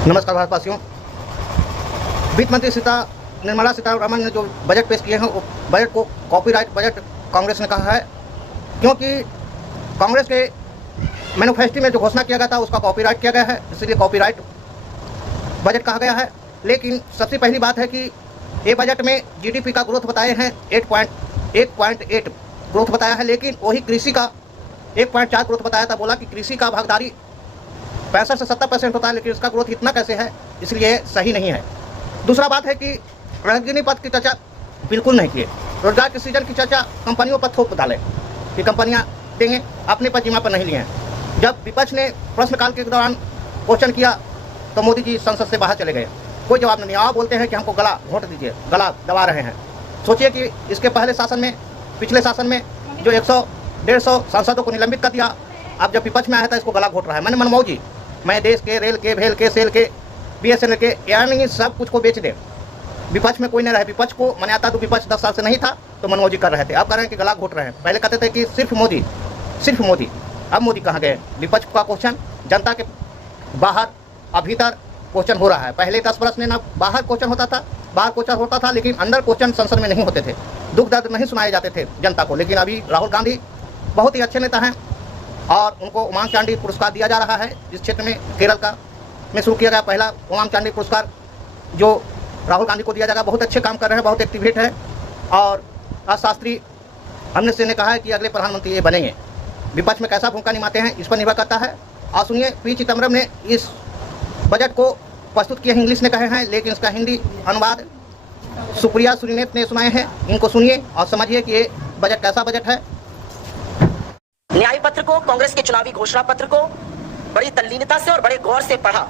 नमस्कार भारतवासियों। वित्त मंत्री निर्मला सीतारमण ने जो बजट पेश किए हैं वो बजट को कॉपीराइट बजट कांग्रेस ने कहा है, क्योंकि कांग्रेस के मैनिफेस्टो में जो घोषणा किया गया था उसका कॉपीराइट किया गया है, इसलिए कॉपीराइट बजट कहा गया है। लेकिन सबसे पहली बात है कि ये बजट में जीडीपी का ग्रोथ बताए हैं 8.8 ग्रोथ बताया है, लेकिन वही कृषि का 1.4 ग्रोथ बताया था। बोला कि कृषि का भागीदारी 65 से 70% होता है, लेकिन इसका ग्रोथ इतना कैसे है, इसलिए सही नहीं है। दूसरा बात है कि रंगीनी पद की चर्चा बिल्कुल नहीं किए। रोजगार के सृजन की चर्चा कंपनियों पर थोप डाले कि कंपनियां देंगे, अपने पर जिम्मा पर नहीं लिए हैं। जब विपक्ष ने प्रश्नकाल के दौरान क्वेश्चन किया तो मोदी जी संसद से बाहर चले गए, कोई जवाब नहीं। आप बोलते हैं कि हमको गला घोंट दीजिए, गला दबा रहे हैं। सोचिए कि इसके पहले शासन में, पिछले शासन में जो 100-150 सांसदों को निलंबित कर दिया, अब जब विपक्ष में आया था इसको गला घोट रहा है। मैंने मनमोहन जी, मैं देश के, रेल के, भेल के, सेल के, BSNL के, यानी सब कुछ को बेच दे, विपक्ष में कोई नहीं रहे। विपक्ष को मैंने आता तो विपक्ष 10 साल से नहीं था तो मनमोहन जी कर रहे थे, अब कर रहे हैं कि गला घोट रहे हैं। पहले कहते थे कि सिर्फ मोदी, अब मोदी कहाँ गए? विपक्ष का क्वेश्चन जनता के बाहर और भीतर क्वेश्चन हो रहा है। पहले 10 वर्ष में ना बाहर क्वेश्चन होता था, लेकिन अंदर क्वेश्चन संसद में नहीं होते थे, दुख दर्द नहीं सुनाए जाते थे जनता को। लेकिन अभी राहुल गांधी बहुत ही अच्छे नेता हैं और उनको उमांग चांडी पुरस्कार दिया जा रहा है। इस क्षेत्र में केरल का में शुरू किया गया पहला उमांग चांडी पुरस्कार जो राहुल गांधी को दिया जाएगा। बहुत अच्छे काम कर रहे हैं, बहुत एक्टिवेट है। और शास्त्री अमृत ने कहा है कि अगले प्रधानमंत्री ये बनेंगे। विपक्ष में कैसा भूमिका निभाते हैं इस पर निर्भर करता है। और सुनिए, पी चिदम्बरम ने इस बजट को प्रस्तुत किए हैं, इंग्लिश में कहे हैं, लेकिन इसका हिंदी अनुवाद सुप्रिया सुरीनेत ने सुनाए हैं। इनको सुनिए और समझिए कि ये बजट कैसा बजट है। न्याय पत्र को, कांग्रेस के चुनावी घोषणा पत्र को बड़ी तल्लीनता से और बड़े गौर से पढ़ा,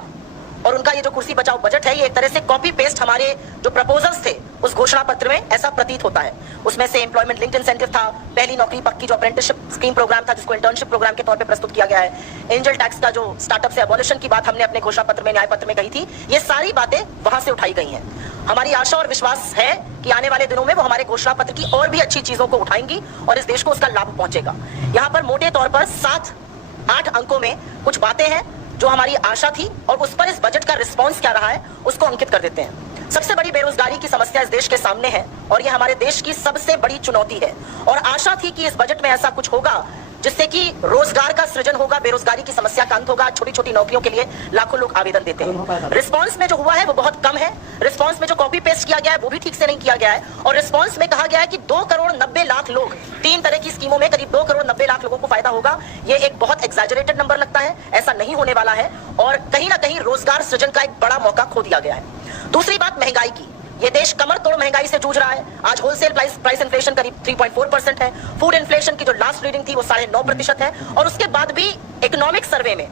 और उनका ये जो कुर्सी बचाओ बजट है, ये एक तरह से कॉपी पेस्ट हमारे जो प्रपोजल्स थे उस घोषणा पत्र में, ऐसा प्रतीत होता है। उसमें से एम्प्लॉयमेंट लिंक्ड इंसेंटिव था, पहली नौकरी पक्की जो अप्रेंटिसशिप स्कीम प्रोग्राम था जिसको इंटर्नशिप प्रोग्राम के तौर पे प्रस्तुत किया गया है, एंजल टैक्स का जो स्टार्टअप से अबॉलिशन की बात हमने अपने घोषणा पत्र में, न्याय पत्र में कही थी, ये सारी बातें वहां से उठाई गई हैं। हमारी आशा और विश्वास है कि आने वाले दिनों में वो हमारे घोषणा पत्र की और भी अच्छी चीजों को उठाएंगी और इस देश को उसका लाभ पहुंचेगा। यहाँ पर मोटे तौर पर 7-8 अंकों में कुछ बातें हैं जो हमारी आशा थी और उस पर इस बजट का रिस्पांस क्या रहा है उसको अंकित कर देते हैं। सबसे बड़ी बेरोजगारी की समस्या इस देश के सामने है और ये हमारे देश की सबसे बड़ी चुनौती है, और आशा थी कि इस बजट में ऐसा कुछ होगा जिससे कि रोजगार का सृजन होगा, बेरोजगारी की समस्या का अंत होगा। छोटी छोटी नौकरियों के लिए लाखों लोग आवेदन देते हैं। रिस्पांस में जो हुआ है वो बहुत कम है। रिस्पांस में जो कॉपी पेस्ट किया गया है वो भी ठीक से नहीं किया गया है, और रिस्पांस में कहा गया है कि 2 करोड़ 90 लाख लोग, 3 तरह की स्कीमों में करीब 2 करोड़ 90 लाख लोगों को फायदा होगा। ये एक बहुत एग्जैजरेटेड नंबर लगता है, ऐसा नहीं होने वाला है, और कहीं ना कहीं रोजगार सृजन का एक बड़ा मौका खो दिया गया है। दूसरी बात महंगाई की, ये देश कमर तोड़ महंगाई से जूझ रहा है। आज होलसेल प्राइस इन्फ्लेशन करीब 3.4% है। फूड इन्फ्लेशन की जो लास्ट रीडिंग थी वो 9.5% है, और उसके बाद भी इकोनॉमिक सर्वे में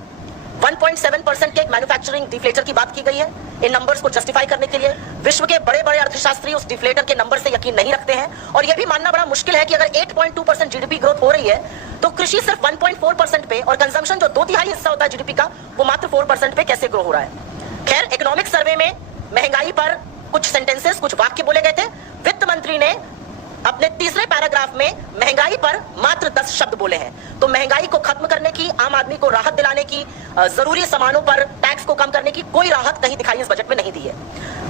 1.7% के एक मैन्युफैक्चरिंग डिफ्लेटर की बात की गई है। इन नंबर्स को जस्टिफाई करने के लिए विश्व के बड़े बड़े अर्थशास्त्री उस डिफ्लेटर के नंबर से यकीन नहीं रखते हैं, और यह भी मानना बड़ा मुश्किल है कि अगर 8.2% जीडीपी ग्रोथ हो रही है तो कृषि सिर्फ 1.4% पे और कंजम्पशन जो 2/3 हिस्सा होता है जीडीपी का वो मात्र 4% पे कैसे ग्रो हो रहा है। खैर, इकोनॉमिक सर्वे में महंगाई पर कुछ सेंटेंसेस, कुछ वाक्य बोले गए थे। वित्त मंत्री ने अपने तीसरे पैराग्राफ में महंगाई पर मात्र 10 शब्द बोले हैं। तो महंगाई को खत्म करने की, आम आदमी को राहत दिलाने की, जरूरी सामानों पर टैक्स को कम करने की कोई राहत कहीं दिखाई इस बजट में नहीं दी है।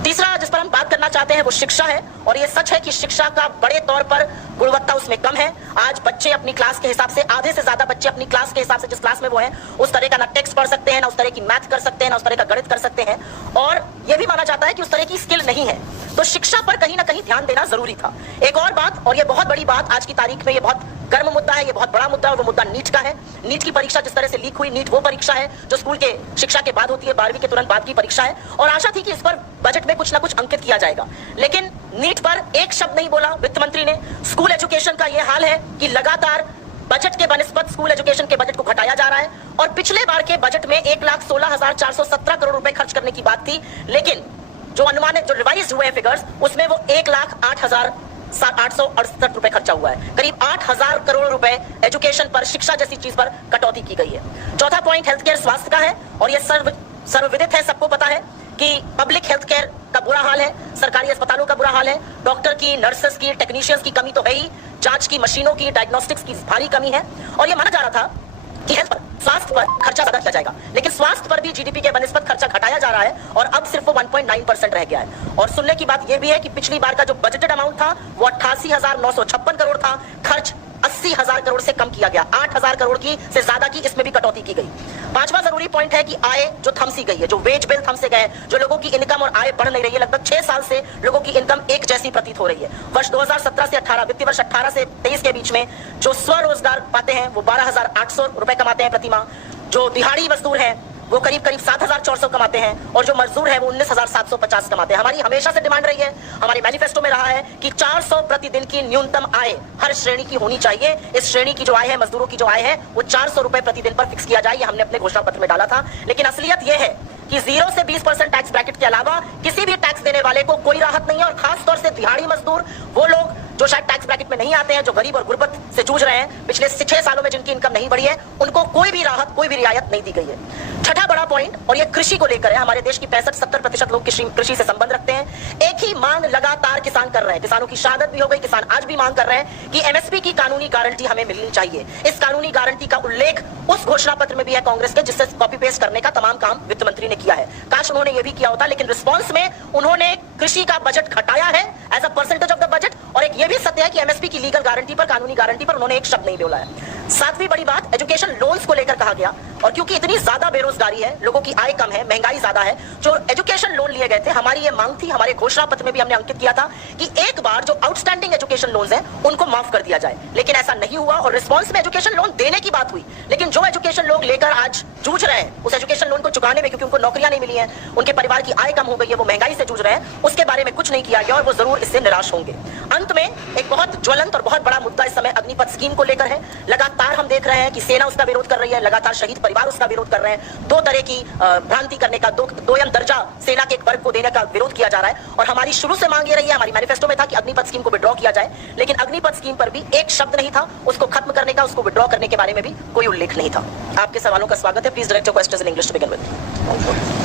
तीसरा जिस पर हम बात करना चाहते हैं वो शिक्षा है, और ये सच है कि शिक्षा का बड़े तौर पर गुणवत्ता उसमें कम है। आज बच्चे अपनी क्लास के हिसाब से, आधे से ज्यादा बच्चे अपनी क्लास के हिसाब से, जिस क्लास में वो हैं, उस तरह का ना टेक्स्ट पढ़ सकते हैं, ना उस तरह की मैथ कर सकते हैं, ना उस तरह का गणित कर सकते हैं, और यह भी माना जाता है कि उस तरह की स्किल नहीं है। तो शिक्षा पर कहीं ना कहीं ध्यान देना जरूरी था। एक और बात, और ये बहुत बड़ी बात आज की तारीख में, ये बहुत गर्म मुद्दा है, ये बहुत बड़ा मुद्दा है, और वो मुद्दा नीट का है। नीट की परीक्षा जिस तरह से लीक हुई, नीट वो परीक्षा है जो स्कूल के शिक्षा के बाद होती है, 12वीं के तुरंत बाद की परीक्षा है, और आशा थी कि इस पर बजट में कुछ ना कुछ अंकित किया जाएगा, लेकिन नीट पर एक शब्द नहीं बोला वित्त मंत्री ने। स्कूल एजुकेशन का यह हाल है कि लगातार बजट के बनिस्बत स्कूल एजुकेशन के बजट को घटाया जा रहा है, और पिछले बार के बजट में 1,16,417 करोड़ रुपए खर्च करने की बात थी, लेकिन जो अनुमानित, जो रिवाइज हुए फिगर्स, उसमें वो 1,08,868 रुपए खर्चा हुआ है। करीब 8,000 करोड़ रुपए एजुकेशन पर, शिक्षा जैसी चीज पर कटौती की गई है। चौथा पॉइंट हेल्थ केयर, स्वास्थ्य का है, और यह सर्वविदित है, सबको पता है कि पब्लिक हेल्थ केयर का बुरा हाल है, सरकारी अस्पतालों का बुरा हाल है। डॉक्टर की, नर्सेस की, टेक्नीशियंस की कमी तो है ही, जांच की मशीनों की, डायग्नोस्टिक्स की भारी कमी है, और यह माना जा रहा था कि हेल्थ पर, स्वास्थ्य पर खर्चा ज्यादा किया जाएगा, लेकिन स्वास्थ्य पर भी जीडीपी के बनस्पत खर्चा घटाया जा रहा है और अब सिर्फ वो 1.9% रह गया है। और सुनने की बात यह भी है कि पिछली बार का जो बजटेड अमाउंट था वो 88,956 करोड़ था, खर्च 80,000 करोड़ से कम किया गया, 8,000 करोड़ की से ज्यादा की इसमें भी कटौती की गई। पांचवा जरूरी पॉइंट है कि आय जो थम सी गई है, जो वेज बिल थम से गए, जो लोगों की इनकम और आय बढ़ नहीं रही है। लगभग 6 साल से लोगों की इनकम एक जैसी प्रतीत हो रही है। वर्ष 2017 से 18, वित्तीय वर्ष 18 से 23 के बीच में जो स्वरोजगार पाते हैं वो 12,800 रुपए कमाते हैं प्रति माह, जो दिहाड़ी मजदूर हैं वो करीब 7,400 कमाते हैं और जो मजदूर है वो 19,750 कमाते हैं। हमारी हमेशा से डिमांड रही है, हमारे मैनिफेस्टो में रहा है कि 400 प्रतिदिन की न्यूनतम आय हर श्रेणी की होनी चाहिए। इस श्रेणी की जो आय है, मजदूरों की जो आय है, वो 400 रुपए प्रतिदिन पर फिक्स किया जाए। ये हमने अपने घोषणा पत्र में डाला था, लेकिन असलियत यह है कि 0 से 20% टैक्स ब्रैकेट के अलावा किसी भी टैक्स देने वाले को कोई राहत नहीं है। और खासतौर से दिहाड़ी मजदूर, वो लोग जो शायद टैक्स ब्रैकेट में नहीं आते हैं, जो गरीब और गुर्बत से जूझ रहे हैं, पिछले 6 सालों में जिनकी इनकम नहीं बढ़ी है, उनको कोई भी राहत, कोई भी रियायत नहीं दी गई है। छठा बड़ा पॉइंट, और ये कृषि को लेकर है। हमारे देश की 65-70% लोग कृषि से संबंध रखते हैं। एक ही मांग लगातार किसान कर रहे हैं, किसानों की शहादत भी हो गई, किसान आज भी मांग कर रहे हैं कि एमएसपी की कानूनी गारंटी हमें मिलनी चाहिए। इस कानूनी गारंटी का उल्लेख उस घोषणा पत्र में भी है कांग्रेस के, जिससे कॉपी पेस्ट करने का तमाम काम वित्त मंत्री ने किया है। काश उन्होंने ये भी किया होता, लेकिन रिस्पॉन्स में उन्होंने कृषि का बजट घटाया है as a percentage of the budget. और एक ये भी सत्य है कि एमएसपी की लीगल गारंटी पर, कानूनी गारंटी पर उन्होंने एक शब्द नहीं बोला है। सातवीं बड़ी बात, एजुकेशन लोन्स को लेकर कहा गया, और क्योंकि इतनी ज्यादा बेरोजगारी है, लोगों की आय कम है, महंगाई ज्यादा है, जो एजुकेशन लोन लिए गए थे, हमारी ये मांग थी, हमारे घोषणा पत्र में भी हमने अंकित किया था कि एक बार जो आउटस्टैंडिंग एजुकेशन लोन्स हैं उनको माफ कर दिया जाए। लेकिन ऐसा नहीं हुआ और रिस्पॉन्स में एजुकेशन लोन देने की बात हुई, लेकिन जो एजुकेशन लोन लेकर आज जूझ रहे हैं, उस एजुकेशन लोन को चुकाने में, क्योंकि उनको नौकरियां नहीं मिली हैं, उनके परिवार की आय कम हो गई है, वो महंगाई से जूझ रहे हैं, उसके बारे में कुछ नहीं किया गया और वो जरूर इससे निराश होंगे। अंत में एक बहुत ज्वलंत और बहुत बड़ा मुद्दा इस समय अग्निपथ स्कीम को लेकर है। लगातार हम देख रहे हैं कि सेना उसका विरोध कर रही है, लगातार शहीद परिवार उसका विरोध कर रहे हैं। दो तरह की भ्रांति करने का, दोयम दर्जा सेना के एक वर्ग को देने का विरोध किया जा रहा है। और हमारी शुरू से मांग ये रही है, हमारी मैनिफेस्टो में था कि अग्निपथ स्कीम को विड्रॉ किया जाए, लेकिन अग्निपथ स्कीम पर भी एक शब्द नहीं था। उसको खत्म करने का, उसको विड्रॉ करने के बारे में भी कोई उल्लेख नहीं था। आपके सवालों का स्वागत है। Please direct your questions in English to begin with.